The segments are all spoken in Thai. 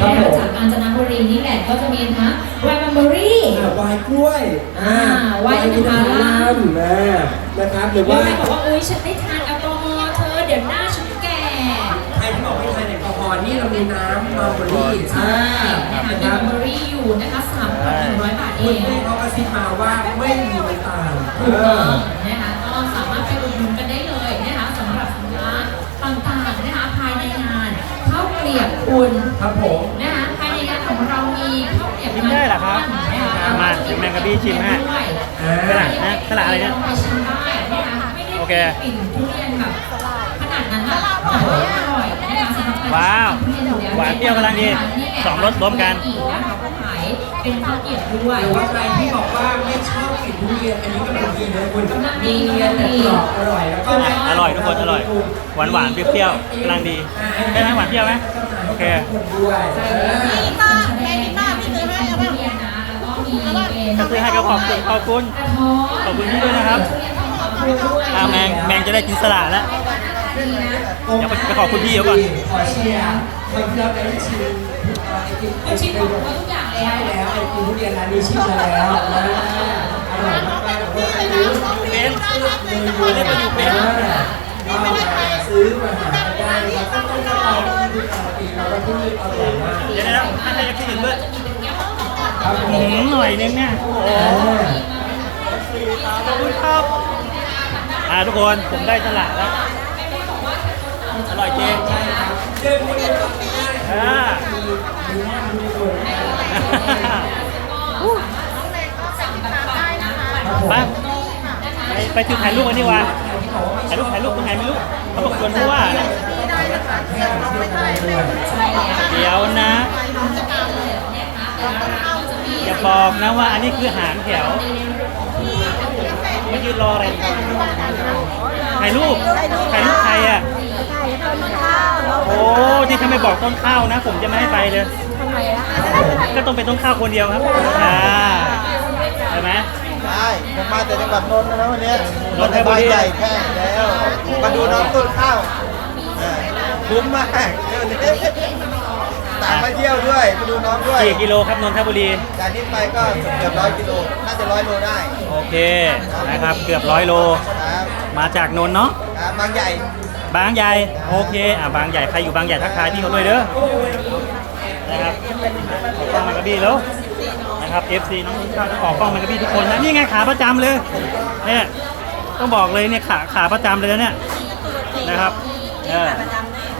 ครับนะคะผมจากกาญจนบุรีนี่แหละก็จะมีทั้งไวน์บัมเบอรี่อ่าวายกล้วยอ่าอ่าวายอินทผลัมนะนะครับหรือหรือว่าว่าบอกว่าอุ้ยฉันได้ทานแอลกอฮอล์เธอเดี๋ยวหน้าฉันแก่ใครที่บอกไม่ทานแอลกอฮอล์นี่เรามีน้ำมัลเบอรี่ใช่อ่านะคะนะมีครับบัมเบอรี่อยู่นะคะสามพันหนึ่งร้อยบาทเอคุณงแม่เขากระซิบมาว่าไม่มีน้ำตาลาวเกลียบคุณครับผม นะคะภายในงานของเรามีข้าวเกลียบชิมได้เหรอครับนะคะมาเดี๋ยวแมงกะบี้ชิมให้ด้วยอ่าตลาดนะตลาดอะไรเนี่ยไปชิมได้นะคะไม่ได้โอเคกลิ่นทุเรียนแบบขนาดนั้นนะแต่ว่าอร่อยนะคะสำหรับใครที่ว้าวชอบทุเรียนอยู่แล้หวานเปรี้ยวกำลังดีสองรสรวมกันอีกนะคะก็ขายเป็นข้าวเกลียบด้วยหรือว่าใครที่บอกว่าไม่ชอบกลิ่นทุเรียนอันนี้ก็เป็นดีนะคุณกำลังดีมีเนียนแต่กรอบอร่อยแล้วก็อร่อยทุกคนอร่อยหวานหวานๆเปรี้ยวๆกำลังดีใช่ไหมหวานเปรี้ยวไหม โอเคคนด้วยมีต้าแม่มีต้าพี่ซื้อให้เอาบ้างนะแล้วก็มีเป็นก็ซื้อให้ก็ขอบคุณขอบคุณขอบคุณพี่ด้วยนะครับองคำด้วยอ่าแมงแมงจะได้กินสลัดแล้วเดี๋ยวไปขอบคุณพี่เขาก่อนขอเชียร์คนที่เราได้ชิมไอติมไอคุณติชิมของเขาทุกอย่างแล้ใช่วแล้วไอติมทุเรียนร้านนี้ชิมมาแล้วนะอร่อยมากๆเลยนนี้เป็นไม่ได้ไปอยู่เป็นซื้อมาหาได้ครับต้องต้อง หืมมหน่อยนึงเนี่ยโอ้โหขอบคุณครับอ่าทุกคนผมได้สลัดแล้ว อร่อยจริงเชิญคุณผู้ชมได้อ่ามีหน้ามีคนไปไปไปจุดถ่ายรูปกันดีกว่าถ่ายรูปถ่ายรูปตรงไหนไม่รู้เขาบอกชวนผู้ว่านะเดี๋ยวนะอย่า บอกนะว่าอันนี้คือหางแถวไม่ยืนรออะไรถ่ายรูปถ่ายรูปใครอะโอ้ที่ทำไมบอกต้นข้าวนะ ผมจะไม่ให้ไปเลยก็ต้องเป็นต้นข้าวคนเดียวครับอ่าใช่ไหมใช่ผมมาแต่จังหวัดนนท์นะวันนี้นนทบุรีใหญ่แค่แล้วมาดูน้องต้นข้าวเออคุ้มมากเดี๋ยวนี้ ต่างมาเที่ยวด้วยมาดูน้องด้วย กี่กิโลครับนนทบุรี จากนี้ไปก็เกือบร้อยกิโล น่าจะร้อยโลได้โอเคนะครับเกือบร้อยโล ครับมาจากนนท์เนาะ ครับบางใหญ่ บางใหญ่โอเคอะบางใหญ่ใครอยู่บางใหญ่ทักทายพี่เขาด้วยเด้อนะครับออกกล้องมันกระบี่แล้วนะครับ FC น้องข้าวต้องออกกล้องมันกระบี่ทุกคนนะนี่ไงขาประจำเลยเนี่ยต้องบอกเลยเนี่ยขาขาประจำเลยนะเนี่ยนะครับเออ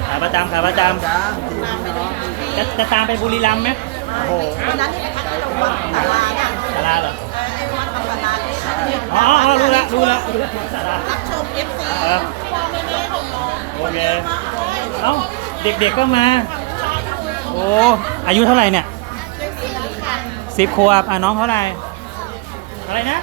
ขาประจำขาประจำจ้าทีมน้องจะจะตามไปบุรีรัมย์ไหมโอ้โหวันนั้นที่ไปพักที่โรงพยาบาลสาราเนี่ยสาราเหรอเอ่อไอ้วัดบางสาราเนี่ยอ๋ออ๋อรู้ละรู้ละรู้ละสารารับชม FC เออพ่อแม่แม่ของน้องโอเคเอ้าเด็กๆก็มา โอ้อายุเท่าไหร่เนี่ยสิบขวบอะน้องเท่าไหร่อะไรนะ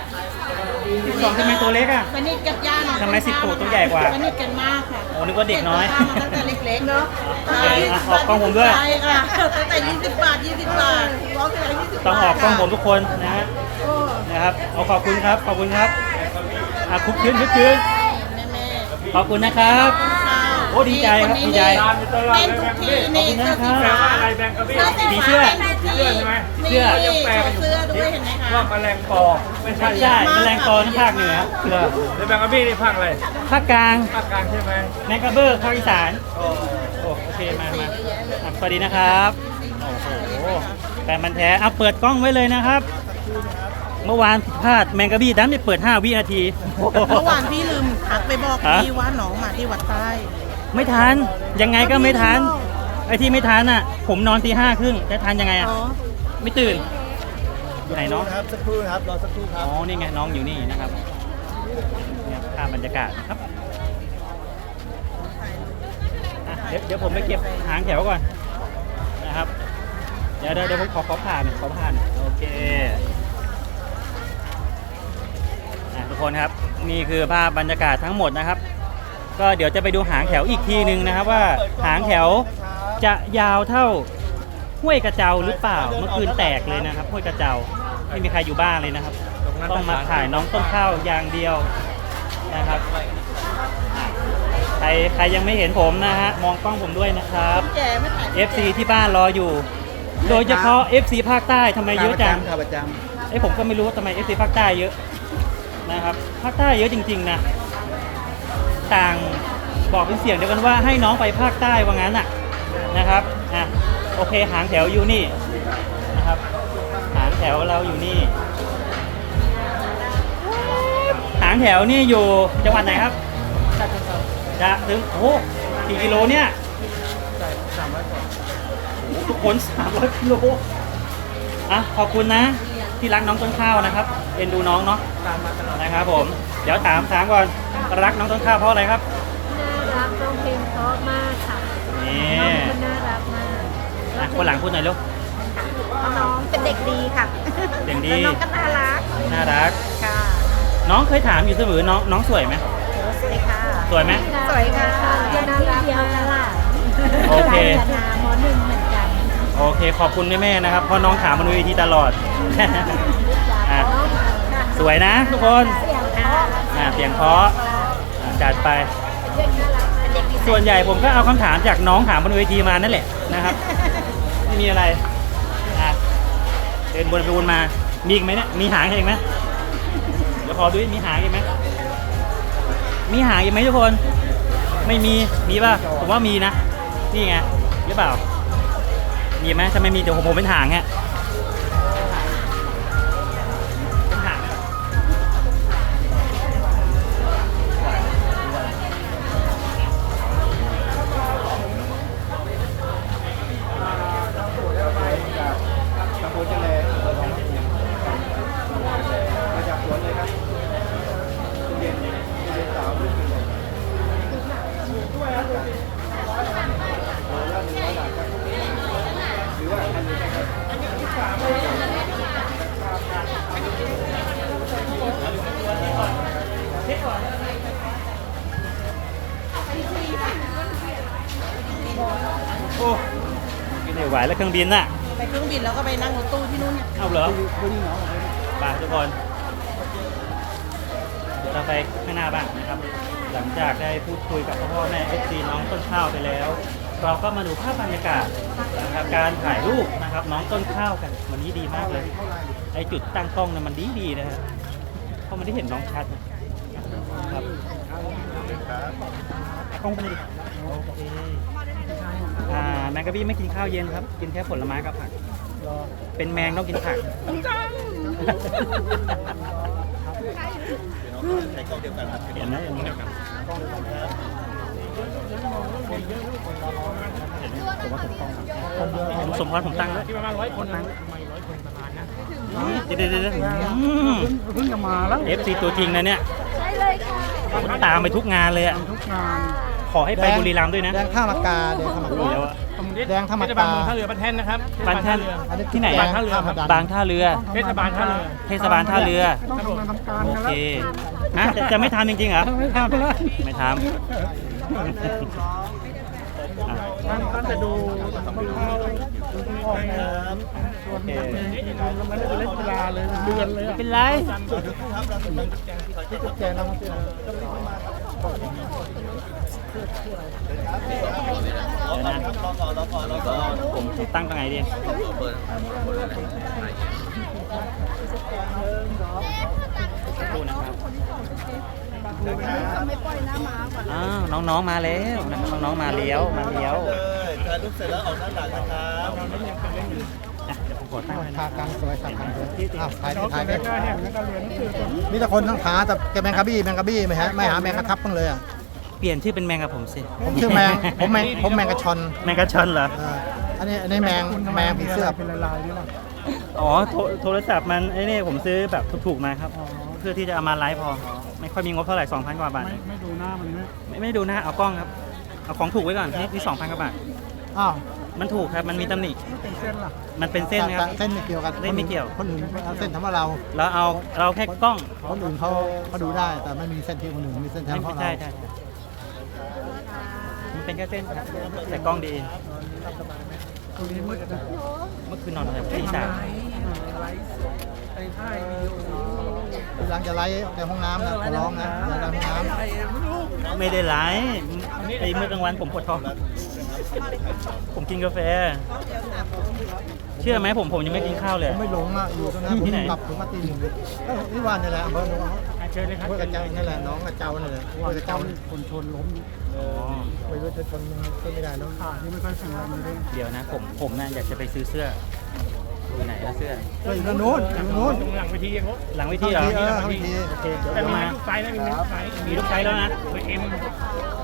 สิบสองทำไมตัวเล็กอะสนิทกับย่าน้อง ทำไมสิบขวบตัวใหญ่กว่าสนิทกันมากค่ะโอ้นึกว่าเด็กน้อย ตั้งแต่เล็กๆเนาะโอเคอะออกกล้องผมด้วย ใช่ค่ะตั้งแต่20บาท20บาทร้องแต่ละ20บาทต้องออกกล้องผมทุกคนนะฮะโอ้นะครับเอาขอบคุณครับ ขอบคุณครับอะคุกคืนคุกคืนแม่แม่ขอบคุณนะครับค่ะ โอ้ดีใจครับดีใจเป็นทุกทีนี่เสื้อสีฟ้าเสื้อสีสีฟ้าเสื้อเป็นทุกทีเสื้อนี่โชว์เสื้อด้วยเห็นไหมคะว่าแมลงปอไม่ใช่ใช่แมลงปอน้ำภาคเหนือเสือแล้วแบงกะบี้นี่ภาคอะไรภาคกลางภาคกลางใช่ไหมแมงกะเบอร์ภาคอีสานโอ้โอเคมามาอะสวัสดีนะครับโอ้โหแฟนมันธุ์แท้เอาเปิดกล้องไว้เลยนะครับเมื่อวานผิดพลาดแมงกะบี้ดันไปเปิด 5 วินาทีโอ้โหเมื่อวานพี่ลืมทักไปบอกฮะพี่ว่าน้องมาที่วัดใต้ ไม่ทันยังไงก็ไม่ทันไอ้ที่ไม่ทันอะ ผมนอนตีห้าครึ่งจะทันยังไงอะอ๋อไม่ตื่นอยู่ไหนน้องครับสักครู่ครับรอสักครู่คอ๋รับอนี่ไงน้องอยู่นี่นะครับเนี่ยภาพบรรยากาศครับอะเดี๋ยวเดี๋ยวผมไปเก็บหางแถวก่อนนะครับ เดี๋ยวเดี๋ยวเดี๋ยวผมขอขอผ่านหน่อยขอผ่านหน่อยโอเคอะทุกคนครับนี่คือภาพบรรยากาศทั้งหมดนะครับ ก็เดี๋ยวจะไปดูหางแถวอีกทีหนึ่งนะครับว่าหางแถวจะยาวเท่าห้วยกระเจ้าหรือเปล่าเมื่อคืนแตกเลยนะครับห้วยกระเจ้าไม่มีใครอยู่บ้านเลยนะครับ ต้องมาถ่ายน้องต้นข้าวอย่างเดียวนะครับอะใครใครยังไม่เห็นผมนะฮะมองกล้องผมด้วยนะครับแกไม่ถ่าย FC ที่บ้านรออยู่ โดยเฉพาะ FC ภาคใต้ทำไมเยอะจังขาประจไอ้ยผมก็ไม่รู้ว่าทำไม FC ภาคใต้เยอะนะครับภาคใต้เยอะจริง ๆ นะ ต่างบอกเป็นเสียงเดียวกันว่าให้น้องไปภาคใต้ว่างั้นน่ะนะครับอะโอเคหางแถวอยู่นี่นะครับ หางแถวเราอยู่นี่ หางแถวนี่อยู่จังหวัดไหนครับจะถึงโอ้กี่กิโลเนี่ยโอ้ทุกคนสามร้อยกิโลอะขอบคุณนะที่รักน้องต้นข้าวนะครับเอ็นดูน้องเนาะนะครับผม เดี๋ยวถามถามก่อนรักน้องต้นข้าวเพราะอะไรครับ น่ารักร้องเพลงเพราะมากค่ะนี่น้องเป็นคนน่ารักมากอะคนหลังพูดหน่อยลูกน้องเป็นเด็กดีค่ะเสียงดี แล้วน้องก็น่ารักน่ารัก ค่ะน้องเคยถามอยู่เสมอน้องน้องสวยไหมสวยค่ะ สวยไหม สวยค่ะเรียนที่เดียวกันล่ะโอเครียนมหมอหนึ่งเหมือนกันโอเค ขอบคุณแม่ๆนะครับเพราะน้องถามบนเวทีตลอดอะสวยนะทุกคนเสี เพาะอะเสียงเพราะอะจัดไป ส่วนใหญ่ผมก็เอาคำถามจากน้องถามบนเวทีมานั่นแหละนะครับ ไม่มีอะไรอะเดินบนไปวนมา มีอีกไหมเนี่ย มีหางอีกไหมเดี๋ยวขอดูดิมีหางอีกไหมมีหางอีกไหมทุกคน ไม่มี มีป่ะ ผมว่ามีนะ นี่ไง หรือเปล่า มีไหมถ้าไมมีเดี๋ยวผมผมเป็นหางฮะ แล้วเครื่องบินน่ะไปเครื่องบินแล้วก็ไปนั่งรถตู้ที่นู่นเนี่ยเอาเหรอไปทุกคน เดี๋ยวเราไปข้างหน้าบ้างนะครับ หลังจากได้พูดคุยกับพ่อแม่เอฟซีน้องต้นข้าวไปแล้ว เราก็มาดูภาพบรรยากาศนะครับการถ่ายรูปนะครับ น้องต้นข้าวกันวันนี้ดีมากเลยไอจุดตั้งกล้องเนี่ยมันดีดีๆนะครับเพราะมันได้เห็นน้องชัดนะครับกล้องไปเลยดิโอเค อ่าแมงกะบี้ไม่กินข้าวเย็นครับ กินแค่ผลไม้กับผัก เป็นแมงต้องกินผักเห็นไหมอันนี้นะครับลุงสมพรผมตั้งแล้วที่ประมาณร้อยคนนะไม่ร้อยคนประมาณนะเดี๋ยวเดี๋ยวเดี๋ยวเพิ่งจะมาแล้วเอฟซีตัวจริงนะเนี่ยใช่เลยค่ะผมตามไปทุกงานเลยอะทุกงาน ขอให้ไปบุรีรัมย์ด้วยนะ แดงท่ามากาแดงท่ามาการู้แล้วอะ แดงธรรมดาเทศบาลเมืองท่าเรือบ้านแท่นนะครับบ้านท่านที่ไหน บ้าอะนท่าเรือครับ บางท่าเรือ เทศบาลท่าเรือเทศบาลท่าเรือ ต้องทำงานทำการโอกันเคแล้วฮะจะจะไม่ทำจริงๆเหรอ ไม่ทำแล้วไม่ทำอะท่านท่านจะดูดูออกแบบโอเคเราไม่ได้ไปเล่นกีฬาเลยเดือนเลยไม่อะเป็นไรแกนเรา เดี๋ยวนะผมตั้งตรงไหนดีสักครู่นะครับอ้าวน้องๆมาแล้วนะครับน้องๆมาเลี้ยวมาเลี้ยวเลยถ่ายรูปเสร็จแล้วออกด้านหลังนะครับอะเดี๋ยวผมขอตั้งไว้นะ ทากลางสวยทากลางสวยอ้าวถ่ายเราถ่ายดิมีแต่คนทั้งขาแต่แกแมงกะบี้แมงกะบี้ไหมฮะไม่หาแมงกะทับบ้างเลยอะ เปลี่ยนชื่อเป็นแมงกับผมสิ ผมชื่อแมง ผมแมง ผมแมงกะชอนแมงกระชอนเหรอ เอออันนี้อันนี้แมง แมงผีเสื้อ เป็นลายๆนี่หรออ๋อโทรโทรศัพท์มันไอ้นี่ผมซื้อแบบถูกๆมาครับ เพื่อที่จะเอามาไลฟ์พอ ไม่ค่อยมีงบเท่าไหร่2,000กว่าบาท ไม่ไม่ดูหน้ามันนะไม่ไม่ดูหน้าเอากล้องครับ เอาของถูกไว้ก่อนนี่นี่2,000กว่าบาท อ้าวมันถูกครับ มันมีตำหนิเป็นเส้นล่ะมันเป็นเส้นนะครับเส้นไม่เกี่ยวกันเส้นไม่เกี่ยว คนอื่นเอาเส้นทำว่าเรา เราเอาเราแค่กล้องคนอื่นเขาเขาดูได้ แต่ไม่มีเส้นที่คนอื่นมีเส้นไม่เฉพาะเรา ใช่ใช่ใช่มัน เป็นแค่เส้นครับแต่กล้องดีตรงนี้มืดนะเมื่อคืนนอนอะไรตีสามไอ้ท่ายวิดีโอทีหลังจะไล่ในห้องน้ำนะขอร้องนะอย่าไล่ห้องน้ำไม่ได้ไลฟ์ไอ้เมื่อกลางวันผมปวดท้องผมกินกาแฟ เชื่อไหมผมผมยังไม่กินข้าวเลยผมไม่หลงอะอยู่ตรงนั้นที่ไหนกลับถึงมาตีหนึ่งเลยเอ้านี่วันนี่แหละอำเภอหนองเชิญเลยครับห้วยกระเจ้านี่แหละน้องกระเจ้านี่แหละห้วยกระเจ้าคนชนล้ม ไปรถจะชนมันก็ไม่ได้เนาะนี่ไม่ค่อยแข็งแรงเลยเดี๋ยวนะผมผมน่ะอยากจะไปซื้อเสื้ออยู่ไหนละเสื้อก็อยู่ตรงโน้นอยู่ตรงโน้นตรงหลังเวทีเขาหลังเวทีเหรอเออทำทีโอเคเดี๋ยวแต่เดี๋ยวมีมาลูกไซส์นะมีลูกไซส์มีลูกไซส์แล้วนะเบอร์เอ็ม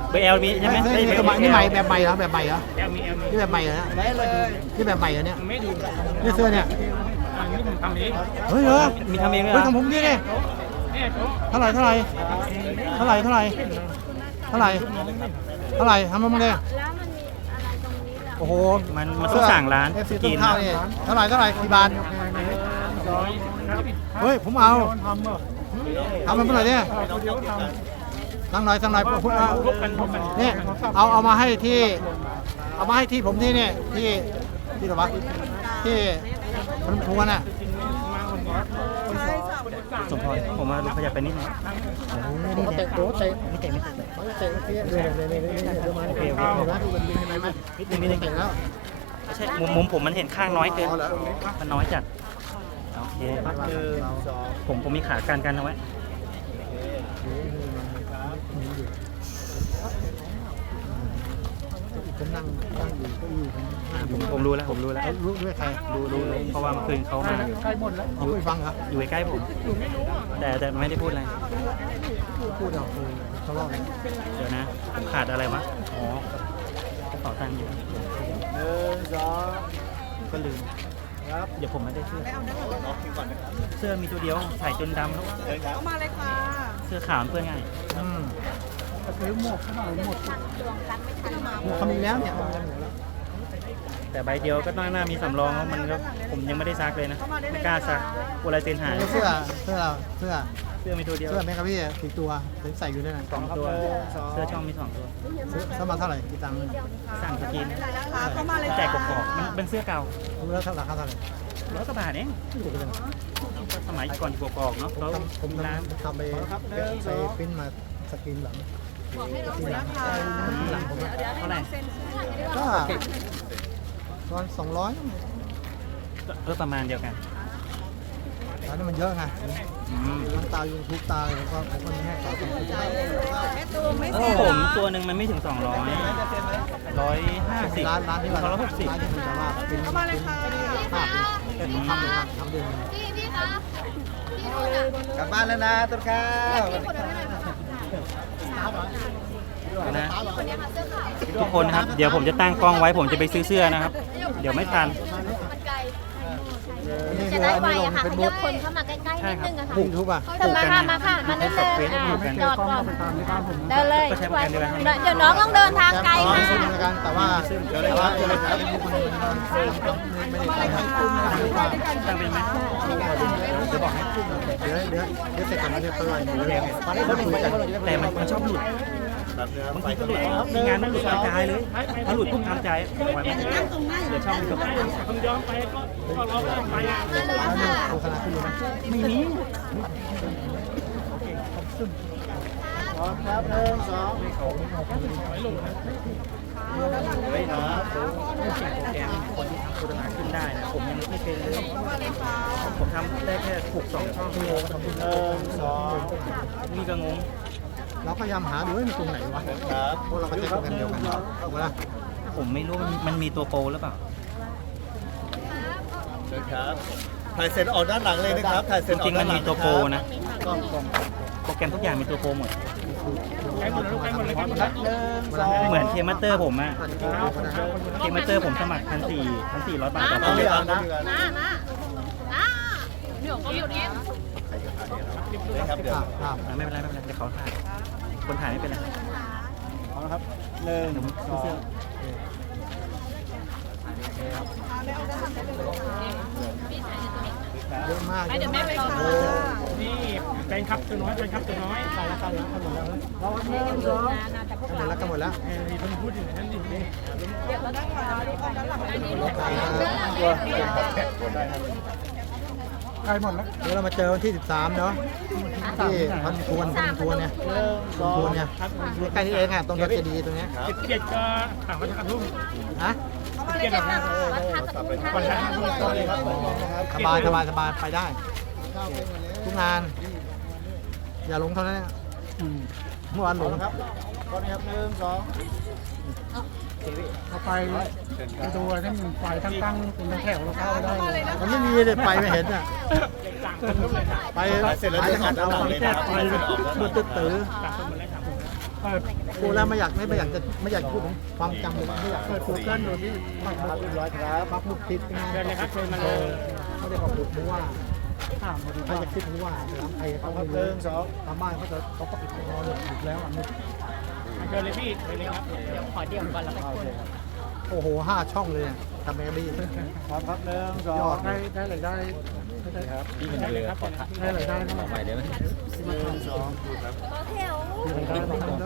เบอร์เอลมีใช่ไหมนี่เอ้ยนี่เบอร์นี่เอใหม่ลแบบใหม่เหรอแบบใหม่เหรอแอลมีแอลมีนี่แบบใหม่เหรอนะนี่แบบใหม่เหรอเนี่ยไม่ดูนี่เสื้อเนี่ยอันนี้ผมทำเองเฮ้ยเหรอมีทำเองด้วยเฮ้ยเหรอทำผมดิเนี่ยเนี่ยโต๊ะเท่าไหร่เท่าไหร่เท่าไหร่เท่าไหร่ เท่าไหร่เท่าไหร่ทำมาบ้างเลยแล้วมันมีอะไรตรงนี้ล่ะโอ้โหมันมันต้องสั่งร้านเอฟซีกิต้นนข้าวนี่เท่าไหร่เท่าไหร่กี่บาทร้อยครับเฮ้ยผมเอาทำเหรอทำมันเมื่อไหร่เนี่ยเดียวทสั่งหน่อยสั่งหน่อยพูดเอาำพบกันพบกันเนี่ยเอาเอามาให้ที่ เอามาให้ที่ผมที่เนี่ยที่ที่ไหนวะที่พนมทวนอะ สมพรผมมาลุกขยับไปนิดนึงนี่เตะโเตะไม่เตะไม่เตะเตะเมื่อกี้เดี๋ยวเดี๋ยวเดี๋ยวเดี๋ยวเดี๋ยวมาเดี๋ยวเดี๋ยวเห็นไหมเห็นไหมนิดนึงนิดนึงเตะแล้วไม่ใช่มุมมุมผมมันเห็นข้างน้อยเกินอ๋อเหรอมันน้อยจัดโอเคผมผมมีขากันกันเอาไว้ ผม นั่งนั่งอยู่เก็อยู่ผมนั่งอผยู่มผมรู้แล้วผมรู้แล้วแล้ว รู้ด้วยใครรู้รู้รู้เพราะว่าเมื่อคืนเขามาใกล้หมดแล้วอยู่ฟังเหรออยู่ใกล้ๆผม แต่แต่ไม่ได้พูดอะไร พูดเอาคือทะเลาะกันเดี๋ยวนะผมขาดอะไรวะ อ๋อกระเป๋าตังค์อยู่หนึ่งสองก็ลืม ครับ เดี๋ยวผมไม่ได้เสื้อเสื้อมีตัวเดียวใส่จนดำแล้วเข้ามาเลยค่ะ เสื้อขาวมันเปื้อนง่าย อืม ซื้อหมวกขนาดหมวกหมวกคำอีกแล้วเนี่ยแต่ใบเดียวก็น่าน่ามีสำรองแล้วมันก็ผมยังไม่ได้ซักเลยนะไม่กล้าซักกลัวลายเซ็นหายเสื้อเสื้อเสื้อเสื้อมีตัวเดียวเสื้อแมกกาพี่สี่ตัวใส่อยู่ด้วยนะสองตัวเสื้อช่องมีสองตัวซื้อซื้อมาเท่าไหร่กี่ตังค์สั่งสกินเข้ามาเลยแจกกรอกๆมันเป็นเสื้อเก่ารู้แล้วเท่าราคาเท่าไหร่ร้อยกว่าบาทเองถูกกันสมัยก่อนกรอกๆเนาะเขาผมผมร้านทำไปไปปริ้นมาสกรีนหลัง เท่าไหร่ก็ตอนสองร้อยเออประมาณเดียวกันอันนี้มันเยอะไงมทั้งตายูทูบตาแล้วก็ผมก็มีให้ต่อกันแม่ตูมไม่โอ้เสียผมตัวหนึ่งมันไม่ถึง200ร้อยร้อยห้าสิบร้านร้านที่ว่าร้อยหกสิบร้านที่ผมจะว่าเป็นเข้ามาเลยค่ะภาพเป็นทำเลยทำทำเดือนกลับบ้านแล้วนะต้นข้าว นะทุกคนครับ เดี๋ยวผมจะตั้งกล้องไว้ผมจะไปซื้อเสื้อนะครับ เดี๋ยวไม่ทันนี่จะคือได้อันไวนี้ลงอะค่ะเป็นเลืบุ๊อกกคนเข้ามาใกล้ๆนิดนึงอะค่ะยูทูบอะเดินมาค่ะมาค่ะมาเดินเลยอะจอดก่อนเดินเลยก็ใช้โปรแกรมเดียวกันเดี๋ยวน้องต้องเดินทางไกลอ๋อค่ะซึ่งในการแต่ว่า แต่ว่าเล้วไม่ได้ใช้กลุ่มตั้งเป็นไหมเดี๋ยวบอกให้กลุ่มเดี๋ยวเดี๋ยวเดี๋ยวเสร็จก่อนนะเดี๋ยวไปวันเดี๋ยวเดี๋ยวคุยกันแต่มันมันชอบหลุดบางทีก็หลุดมีงานไม่หลุดกระจเลยถ้าหลุดปุ๊บทำใจปล่อยมันเดี๋ยวช่องมันก็คุณย้อนไปก็ก็ราก็ไปอะแล้วเนี่ยโฆษณาขึ้นเลยนะไม่มีครับหนึ่งสอง เฮ้ยนะเขียนโปรแกรมคนที่ทำโฆษณาขึ้นได้นะผมยังไม่เป็นเลยผมทำได้แค่ถูกสองช่องหนึ่งสองนี่ก็งงเราพยายามหาดูว่ามีตรงไหนวะครับพวกเราก็ใช้โปรแกรมเดียวกันถูกไหมล่ะผมไม่รู้มันมันมีตัวโปรหรือเปล่าเชิญครับถ่ายเสร็จออกด้านหลังเลยนะครับถ่ายเสจร็จออริกงๆด้ามันนหลัมีงตัวโปรนะกล้องกล้อง โปรแกรมทุกอย่างมีตัวโปรหมดใกล้หมดแล้วใกล้หมดเลยใกล้หมดแล้วเหมือนเคมัตเตอร์ผมอะเคมัตเตอร์ผมสมัครพันสี่พันสี่ร้อยบาทต่อเอาปีเลยเอานะมามาอ่าเดี๋ยวเขาอยู่นี่ครับเดี๋ยวภาพภาพอะไม่เป็นไรไม่เป็นไรเดี๋ยวเขาถ่ายคนถ่ายไม่เป็นไรเอาละครับหนึ่งเดี๋ยวผมสซื้อองเสื้อเยอะมากเดี๋ยวแม่ไปรอโอ้นี่ แฟนคลับตัวน้อยแฟนคลับตัวน้อยตายแล้วตายแล้วหมดแล้วเราหนึ่งสองหมดแล้วก็หมดแล้วเออมีคนพูดอย่างนั้นดิตายแล้วใกล้หมดแล้วเดี๋ยวเรามาเจอวันที่ 13 เนาะที่พันทวนพันทวนเนี่ยพันทวนเนี่ยใกล้นี่เองอะตรงรถเจดีย์ตรงเนี้ยสิบเจ็ดก็ถามว่าจะกระทุ่มฮะสิบเจ็ดหรอครับวันละห้าทุ่มก็เลยครับสบายสบายสบายไปได้ทุกงาน อย่าหลงเท่านั้นเองเมื่อวานหลงครับตอนนี้ครับหนึ่งสองเอาไปไปดูอะไรที่มันไฟตั้งตั้งเป็นแถวแล้วเข้าได้เลยมันไม่มีเลยไปไม่เห็นอะไปเสร็จแล้วจะหัดเอาแค่ไปมืดตื้อตื้อพูดแล้วไม่อยากไม่ไม่อยากจะไม่อยากพูดถึงความจำเลยไม่อยากเปิดกูเกิลดูที่ปักหมุดเรียบร้อยครับปักหมุดติดไงเชิญเลยครับเชิญมาเลยไม่ได้ปักหมุดเพราะว่า ถ้าจะคิดเพราะว่าทำไทยเขาครับหไม่นึ่งสองทำบ้านเขาจะเขาก็ปิดนอหยุดแล้วอะมืดเชิญเลยพี่เชิญเลยครับขอเดี่ยวก่อนแล้วโอ้โหห้าช่องเลยทำเมบี้ครับครับหนึ่งสอยองดได้ได้รายได้ครับพี่มันเลยครับได้รายได้เท่าไหร่ไปเดี๋ยวหนึ่งสอง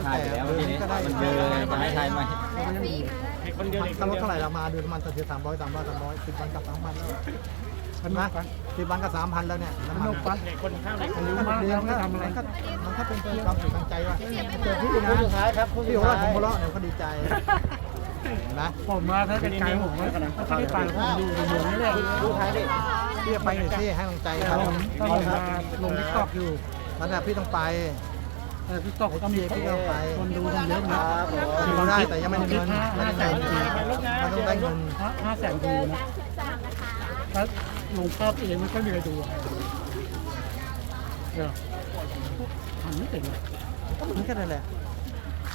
ถ่ายแล้วทีนี้มันเจอจะให้ถ่ายไหมคนเดียวก็ลดเท่าไหร่เรามาเดือนมันจะเสียสามร้อยสามร้อยสามร้อยสิบวันกับสามพันแล้ว เห็นไหมสิบวันกับสามพันแล้วเนี่ยน้ำมันเด็กคนข้างในมันรู้มากแล้วก็ทำอะไรก็มันก็เป็นความสุขทางใจว่าเจอพี่คู่นะสุดท้ายครับคู่สุพี่ดหัวเราะท้าผมยหัวเราะเนี่ยเขาดีใจเห็นไหมผมมาถ้าเป็นไกลผมก็ถ้าได้ไปผมดูในเมืองนี่แหละคู่ท้ายดิพี่จะไปหน่อยที่ให้กำลังใจแต่เขาผมต้องมาลงทิกตอกอยู่แล้วเนี่ยพี่ต้องไปแต่ทิกตอกก็มีพี่ต้องไปคนดูคนเยอะคนะรับผมเราได้แต่ยังไม่ได้เงินไม่ได้เงินจริงมันต้องได้เงินห้าแสนวิวนะถ้า ลงภาพเองไม่ค่อยมีใครดูเดี๋ยวทำไม่เก่งเลยมันแค่นั้นแหละ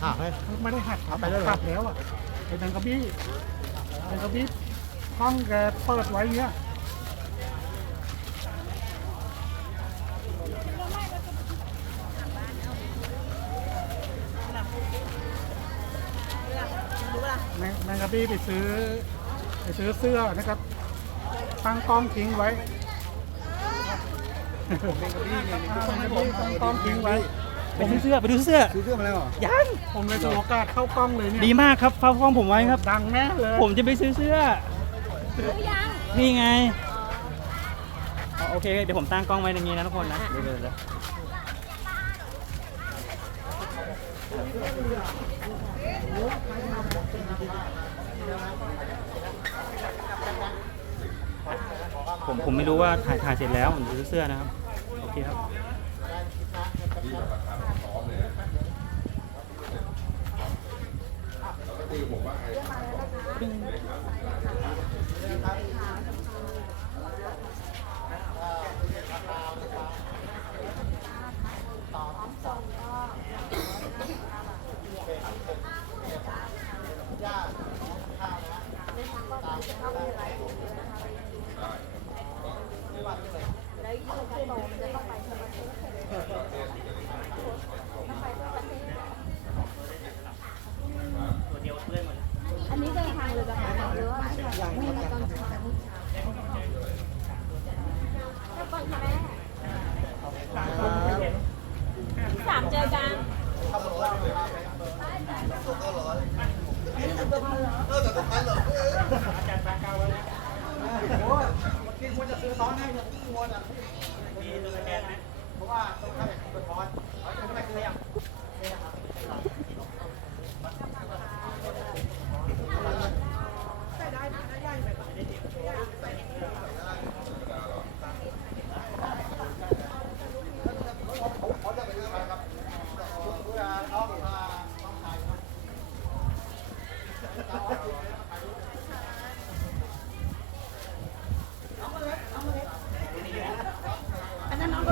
อ่าเฮ้ยไม่ได้หัดเอาไปแล้วเหรอ หัดแล้วอะไอ้ดังกระบี้ดังกระบี้ห้องแกเปิดไว้เงี้ยแมงแมงกะบี้ไปซื้อไปซื้อเสื้อนะครับ ตั้งกล้องทิ้งไว้แมงกะบี้เนี่ยตั้งกล้องทิ้งไว้ ไปดูเสื้อไปดูเสื้อซื้อเครื่องมาแล้วเหรอยัง ผมเลยถือโอกาสเข้ากล้องเลยเนี่ยดีมากครับเฝ้าห้องผมไว้ครับ ดังแน่เลย ผมจะไปซื้อเสื้อนี่ไงอ๋อโอเค เดี๋ยวผมตั้งกล้องไว้ตรงนี้นะทุกคนนะเดี๋ยวเดี๋ยวเดี๋ยว ผมผมไม่รู้ว่าถ่ายถ่ายเสร็จแล้วผมจะซื้อเสื้อนะครับ โอเคครับอั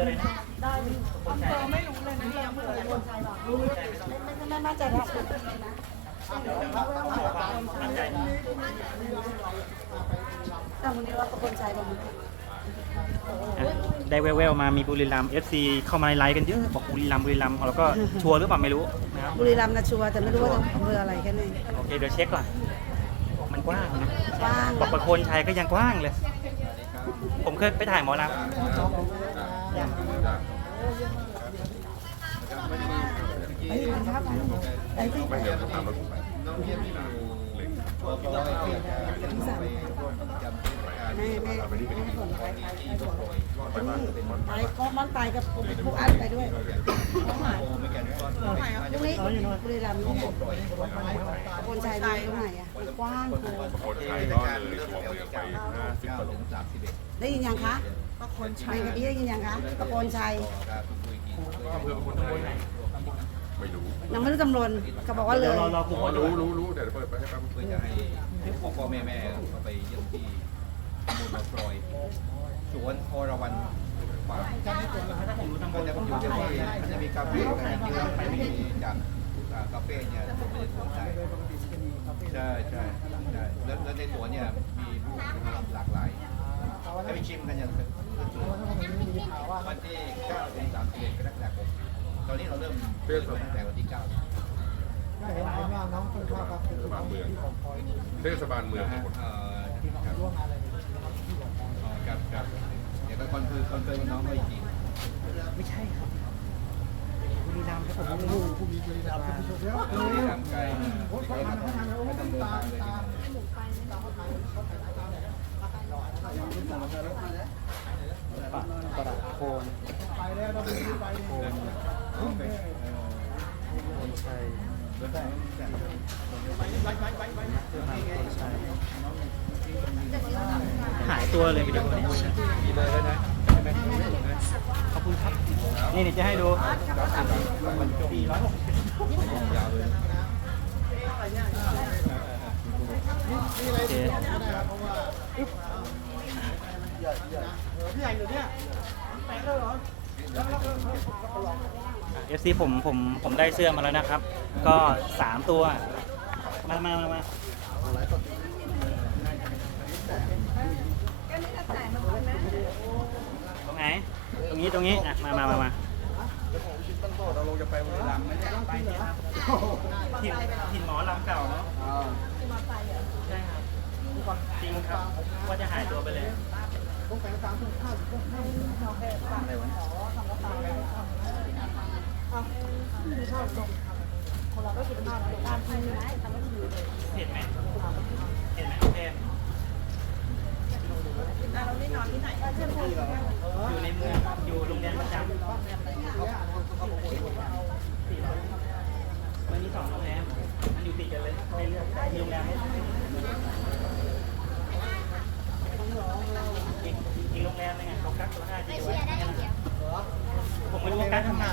อะไรนะคนชัยไม่รู้เลยนะยังไม่รู้คนไทยหรอกรู้ไม่ไม่น่าจะรับมั่นใจแต่วันนี้ว่าคนไทยบางอะได้แววๆมามีบุรีรัมย์ FC เข้ามาในไลน์กันเยอะบอกบุรีรัมย์บุรีรัมย์แล้วก็ชัวร์หรือเปล่าไม่รู้นะครับบุรีรัมย์นะชัวร์แต่ไม่รู้ว่าอำเภออะไรแค่นี้โอเคเดี๋ยวเช็คก่อนมันกว้างนะบ้างบอกประโคนชัยก็ยังกว้างเลย ผมเคยไปถ่ายหมอลำ แม่แม่ไปก็มันไปกับผู้อันไปด้วยตรงนี้บุรีรัมย์นี่คนชายตรงไหนอะกว้างคือได้ยินยังคะประโคนชัยได้ยินยังคะประโคนชัยยั งไม่รู้จำนวนเขาบอกว่าเลเดี๋ยวยรอรอครูพจน์รู้รู้รู้เดี๋ยวเปิดไปให้แป๊บเพื่อจะให้พ่อพ่อแม่แม่เขาไปเยี่ยมที่ตำบลมาฟลอยสวนอรวันฟาร์มถ้าผมรู้ตำบมัลนจะผมอยู่จะที่ไปมันจะมีคาเฟ่นะจริงๆแล้วไปไม่มีจากอ่ากาเฟ่เนี่ยมันจะสวนได้ใช่ใช่ใช่แล้วแล้วในสวนเนี่ยมีลูกหลากหลายให้ไปชิมกันอย่างสนุกวันที่9ถึง31กรกฎาคม ตอนนี้เราเริ่มเริ่มตั้งแต่วันที่9เทศบาลเมืองเทศบาลเมืองนะฮะเอ่อครับอ๋อครับครับเดี๋ยวก็คอนเฟิร์มคอนเฟิร์มกับน้องเขาอีกทีไม่ใช่ครับบุรีรัมย์ครับผมรู้ผู้มีบุรีรัมย์เออทำไกลไม่ต้องเดินทางเลยปะประโคนโคนโคนชัยหายตัวเลยวิดีโอนี้มีเลยแล้วนะใช่ขอบคุณครับ นี่นี่จะให้ดูยาวเลยโอเคเอ เอฟซีผมผมผมได้เสื้อมาแล้วนะครับ ก็สามตัว มามามามาตรงไหน ตรงนี้ตรงนี้อะมามามามาเราลงจะไปบุรีรัมย์ไหมเนี่ยไปเนี่ยครับถิ่นถิ่นหมอลำเก่าเนาะใช่ครับจริงครับว่าจะหายตัวไปเลย เห็นไหมเห็นไหมโอเคอยู่ในเมืองอยู่โรงเรียนประจำมันมีสองโรงแรมมันอยู่ติดกันเลยไม่เลือกมีโรงแรมให้อีกอีกโรงแรมนึงอะเขากักตัวห้าจีไว้ผมไม่รู้ว่ากักทำไม